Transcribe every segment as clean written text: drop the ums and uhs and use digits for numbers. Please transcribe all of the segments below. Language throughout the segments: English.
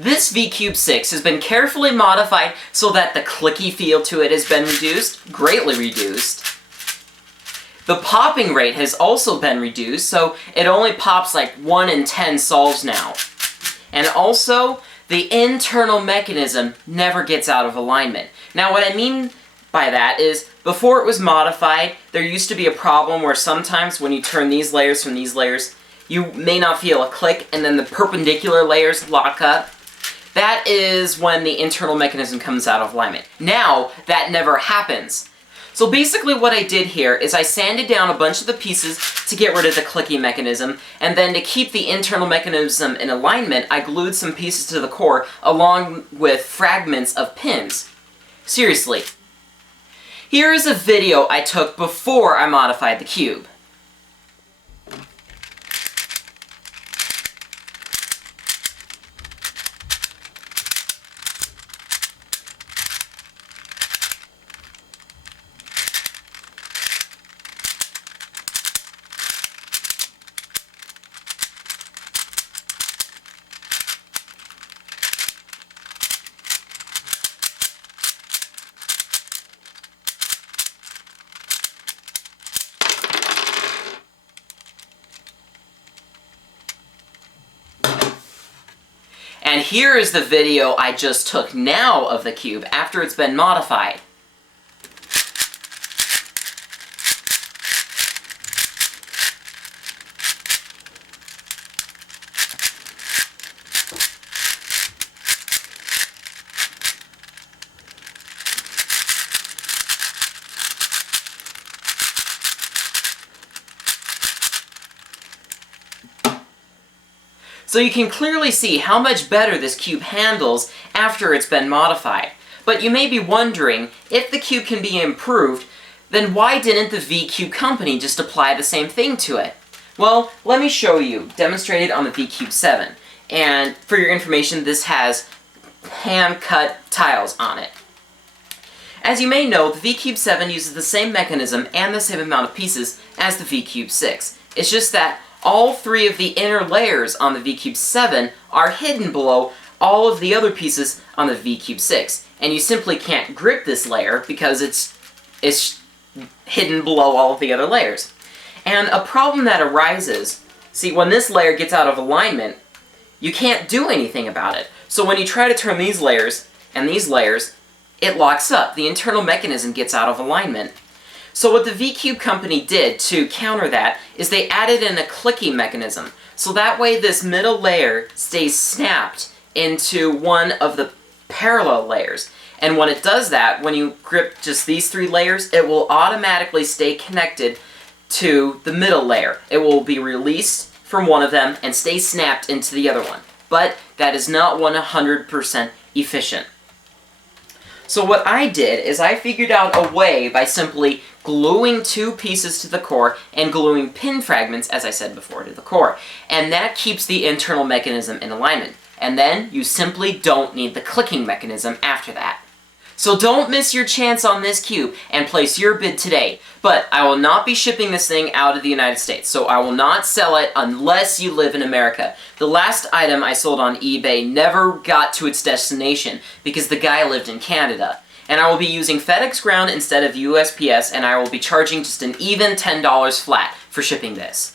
This VCube 6 has been carefully modified so that the clicky feel to it has been reduced, greatly reduced. The popping rate has also been reduced, so it only pops like 1 in 10 solves now. And also, the internal mechanism never gets out of alignment. Now what I mean by that is, before it was modified, there used to be a problem where sometimes when you turn these layers from these layers, you may not feel a click and then the perpendicular layers lock up. That is when the internal mechanism comes out of alignment. Now, that never happens. So basically what I did here is I sanded down a bunch of the pieces to get rid of the clicky mechanism, and then to keep the internal mechanism in alignment, I glued some pieces to the core along with fragments of pins. Seriously. Here is a video I took before I modified the cube. And here is the video I just took now of the cube after it's been modified. So you can clearly see how much better this cube handles after it's been modified. But you may be wondering, if the cube can be improved, then why didn't the VCube company just apply the same thing to it? Well, let me show you, demonstrated on the VCube 7. And for your information, this has hand-cut tiles on it. As you may know, the VCube 7 uses the same mechanism and the same amount of pieces as the VCube 6. It's just that all three of the inner layers on the VCube 7 are hidden below all of the other pieces on the VCube 6. And you simply can't grip this layer because it's hidden below all of the other layers. And a problem that arises, see, when this layer gets out of alignment, you can't do anything about it. So when you try to turn these layers and these layers, it locks up. The internal mechanism gets out of alignment. So what the VCube company did to counter that is they added in a clicky mechanism. So that way this middle layer stays snapped into one of the parallel layers. And when it does that, when you grip just these three layers, it will automatically stay connected to the middle layer. It will be released from one of them and stay snapped into the other one. But that is not 100% efficient. So what I did is I figured out a way by simply gluing two pieces to the core and gluing pin fragments, as I said before, to the core. And that keeps the internal mechanism in alignment. And then you simply don't need the clicking mechanism after that. So don't miss your chance on this cube and place your bid today. But I will not be shipping this thing out of the United States, so I will not sell it unless you live in America. The last item I sold on eBay never got to its destination because the guy lived in Canada. And I will be using FedEx Ground instead of USPS, and I will be charging just an even $10 flat for shipping this.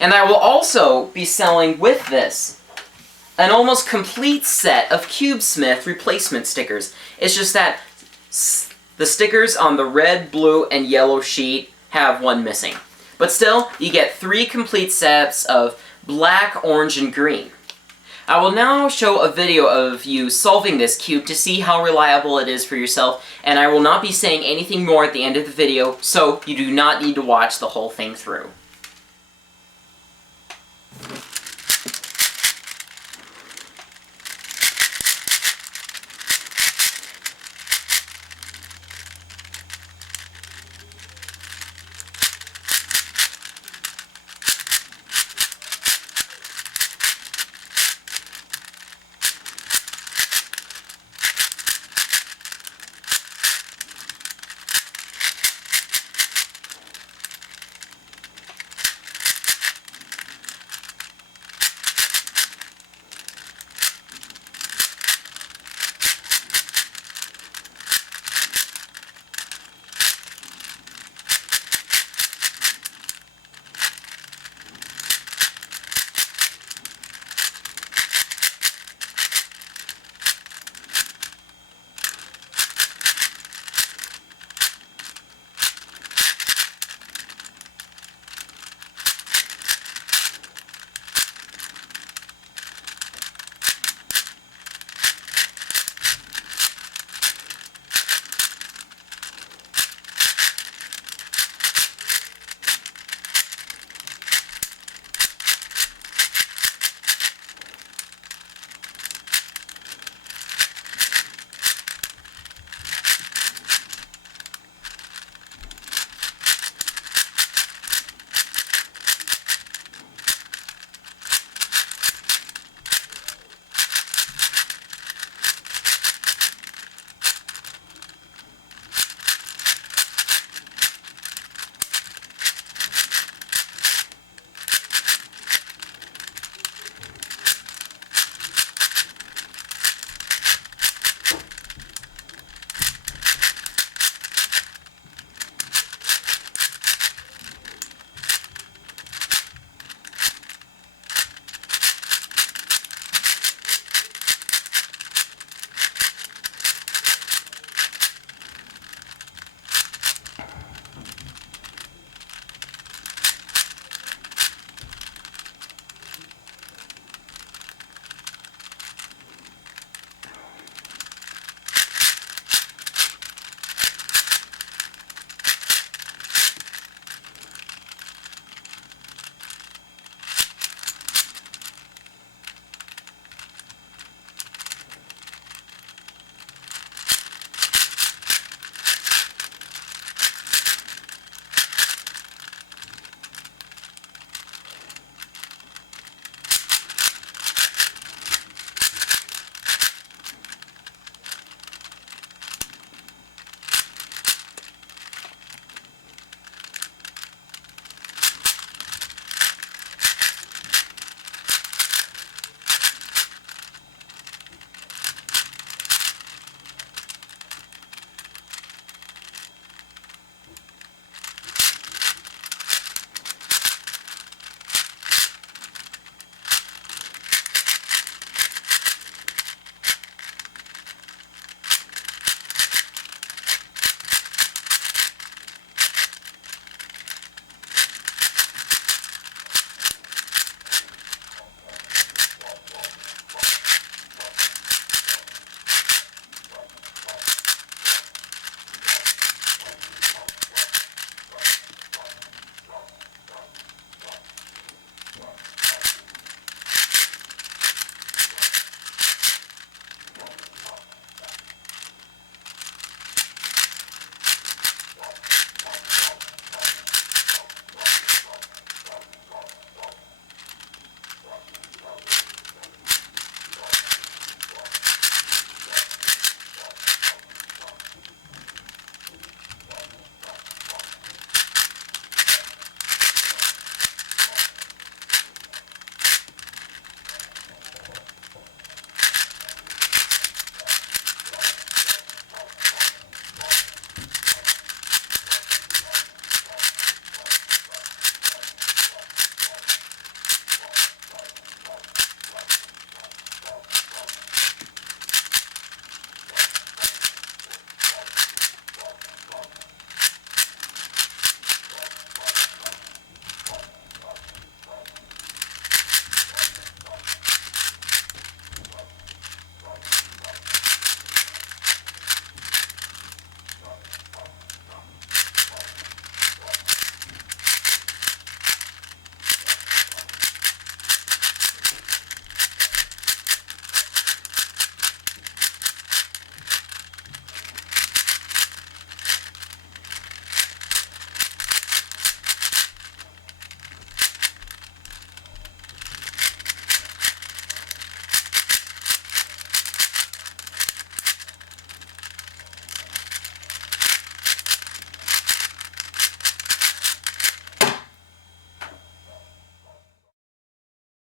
And I will also be selling with this an almost complete set of CubeSmith replacement stickers. It's just that the stickers on the red, blue, and yellow sheet have one missing. But still, you get 3 complete sets of black, orange, and green. I will now show a video of you solving this cube to see how reliable it is for yourself, and I will not be saying anything more at the end of the video, so you do not need to watch the whole thing through.